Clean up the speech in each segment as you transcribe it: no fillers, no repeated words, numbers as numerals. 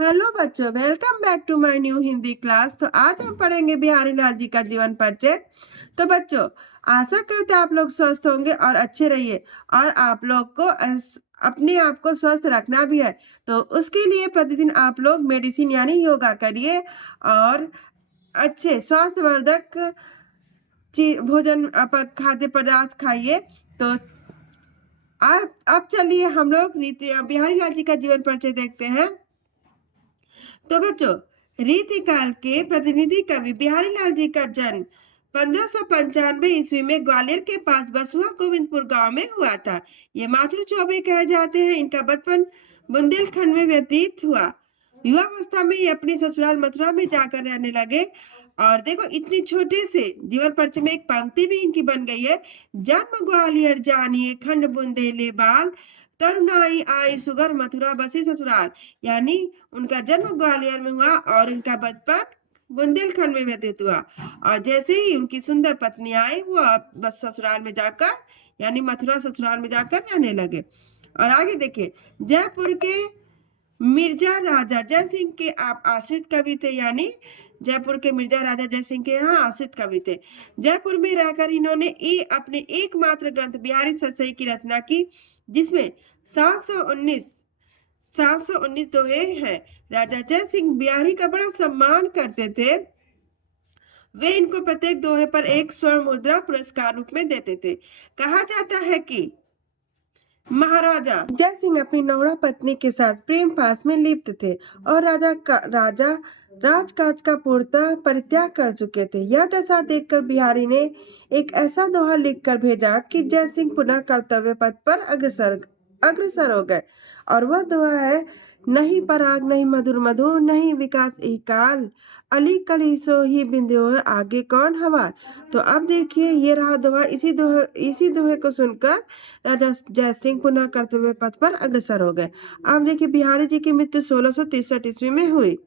Hello बच्चों, welcome back to my new Hindi class. तो आज हम पढ़ेंगे बिहारी लाल जी का जीवन परिचय। तो बच्चों, आशा करते हैं आप लोग स्वस्थ होंगे और अच्छे रहिए। और आप लोग को अपने आप को स्वस्थ रखना भी है, तो उसके लिए प्रतिदिन आप लोग मेडिसिन यानी योगा करिए और अच्छे स्वास्थ्यवर्धक भोजन खाद्य पदार्थ खाइए। तो अब चलिए हम लोग बिहारी लाल जी का जीवन परिचय देखते हैं। तो बच्चों, रीतिकाल के प्रतिनिधि कवि बिहारी लाल जी का जन्म 1595 ईस्वी में ग्वालियर के पास बसुआ गोविंदपुर गांव में हुआ था। ये मातृ चौबे कहे जाते हैं। इनका बचपन बुंदेलखंड में व्यतीत हुआ। युवावस्था में ये अपनी ससुराल मथुरा में जाकर रहने लगे। और देखो, इतनी छोटे से जीवन परिचय में एक पंक्ति भी इनकी बन गई है। जन्म ग्वालियर जानिए खंड बुंदेले बाल, तरुणाई आई सुगर मथुरा बसे ससुराल। यानी उनका जन्म ग्वालियर में हुआ और उनका बचपन बुंदेलखंड में व्यतीत हुआ। और जैसे ही उनकी सुंदर पत्नी आई, वो बस ससुराल में जाकर यानी मथुरा ससुराल में जाकर रहने लगे। और आगे देखिए, जयपुर के मिर्जा राजा जय सिंह के आप आश्रित कवि थे। यानी जयपुर के मिर्जा राजा जय सिंह के यहाँ आश्रित कवि थे। जयपुर में रहकर इन्होंने अपने एकमात्र ग्रंथ बिहारी सतसई की रचना की, जिसमें 719 दोहे हैं। राजा जय सिंह बिहारी का बड़ा सम्मान करते थे। वे इनको प्रत्येक दोहे पर एक स्वर्ण मुद्रा पुरस्कार रूप में देते थे। कहा जाता है कि महाराजा जय सिंह अपनी नौरा पत्नी के साथ प्रेम पास में लिप्त थे और राजा राजकाज का पूर्णतः परित्याग कर चुके थे। यह दशा देखकर बिहारी ने एक ऐसा दोहा लिखकर भेजा कि जय सिंह पुनः कर्तव्य पथ पर अग्रसर हो गए। और वह दोहा है, नहीं पराग नहीं मधुर मधु नहीं विकास ई काल, अली कली सो ही बिंदु आगे कौन हवा। तो अब देखिए, ये रहा दोहा। इसी दोहे को सुनकर राजा जय सिंह पुनः कर्तव्य पथ पर अग्रसर हो गए। अब देखिए, बिहारी जी की मृत्यु 1663 में हुई।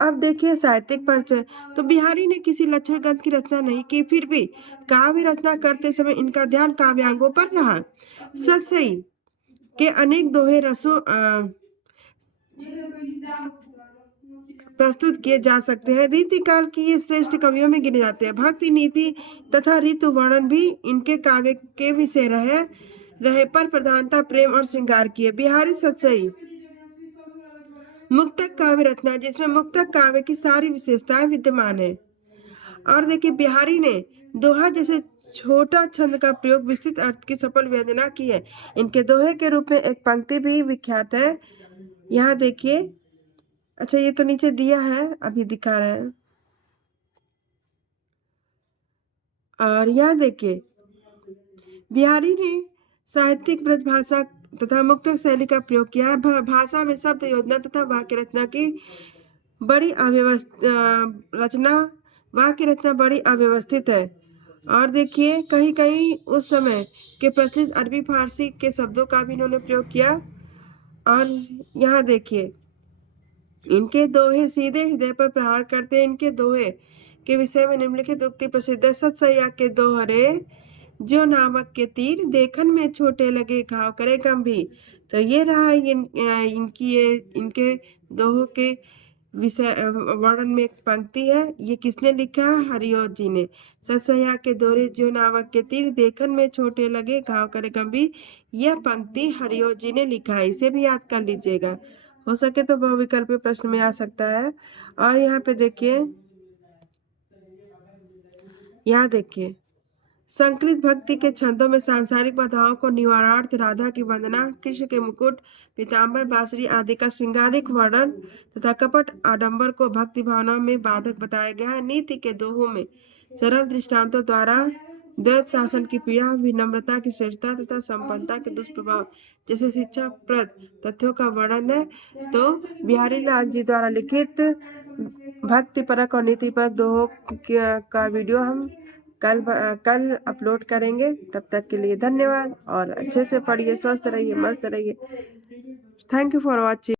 अब देखिए साहित्यिक परिचय। तो बिहारी ने किसी लक्षण ग्रंथ की रचना नहीं की, फिर भी काव्य रचना करते समय इनका ध्यान काव्यांगों पर रहा। सतसई के अनेक दोहे रसों प्रस्तुत किए जा सकते हैं। रीतिकाल की ये श्रेष्ठ कवियों में गिने जाते हैं। भक्ति, नीति तथा ऋतु वर्णन भी इनके काव्य के विषय रहे पर प्रधानता प्रेम और श्रृंगार किए। बिहारी सतसई मुक्तक काव्य रचना, जिसमें मुक्तक काव्य की सारी विशेषताएं विद्यमान है। और देखिए, बिहारी ने दोहा जैसे छोटा छंद का प्रयोग विस्तृत अर्थ की सफल वेदना की है। इनके दोहे के रूप में एक पंक्ति भी विख्यात है। यहाँ देखिए, अच्छा ये तो नीचे दिया है, अभी दिखा रहे हैं। और यहाँ देखिए, बिहारी ने साहित्यिक ब्रज भाषा तथा मुक्तक शैली का प्रयोग किया है। भाषा में शब्द योजना तथा वाक्य रचना की बड़ी अव्यवस्थित है। और देखिए, कहीं कहीं उस समय के प्रचलित अरबी फारसी के शब्दों का भी इन्होंने प्रयोग किया। और यहाँ देखिए, इनके दोहे सीधे हृदय पर प्रहार करते हैं। इनके दोहे के विषय में निम्नलिखित उक्ति प्रसिद्ध है। सतसैया के दोहरे जो नामक के तीर, देखन में छोटे लगे घाव करे गंभीर। तो ये रहा इनके दोहों के विषय वर्णन में एक पंक्ति है। ये किसने लिखा है? हरिओत जी ने। सतसैया के दोहरे जो नामक के तीर, देखन में छोटे लगे घाव करे गंभीर, यह पंक्ति हरिओत जी ने लिखा है। इसे भी याद कर लीजिएगा, हो सके तो बहुविकल्पीय प्रश्न में आ सकता है। और यहाँ पे देखिए, यहाँ देखिए, संकलित भक्ति के छंदों में सांसारिक बाधाओं को निवारणार्थ राधा की वंदना, कृष्ण के मुकुट, पीताम्बर, बांसुरी आदि का श्रृंगारिक वर्णन तथा कपट आडंबर को भक्ति भावना में बाधक बताया गया है। नीति के दोहों में सरल दृष्टांतों द्वारा द्वैत शासन की पीड़ा, विनम्रता की श्रेष्ठता तथा संपन्नता के दुष्प्रभाव जैसे शिक्षाप्रद तथ्यों का वर्णन है। तो बिहारी लाल जी द्वारा लिखित भक्ति परक और नीति परक दोहों का वीडियो हम कल अपलोड करेंगे। तब तक के लिए धन्यवाद और अच्छे से पढ़िए, स्वस्थ रहिए, मस्त रहिए। Thank you for watching.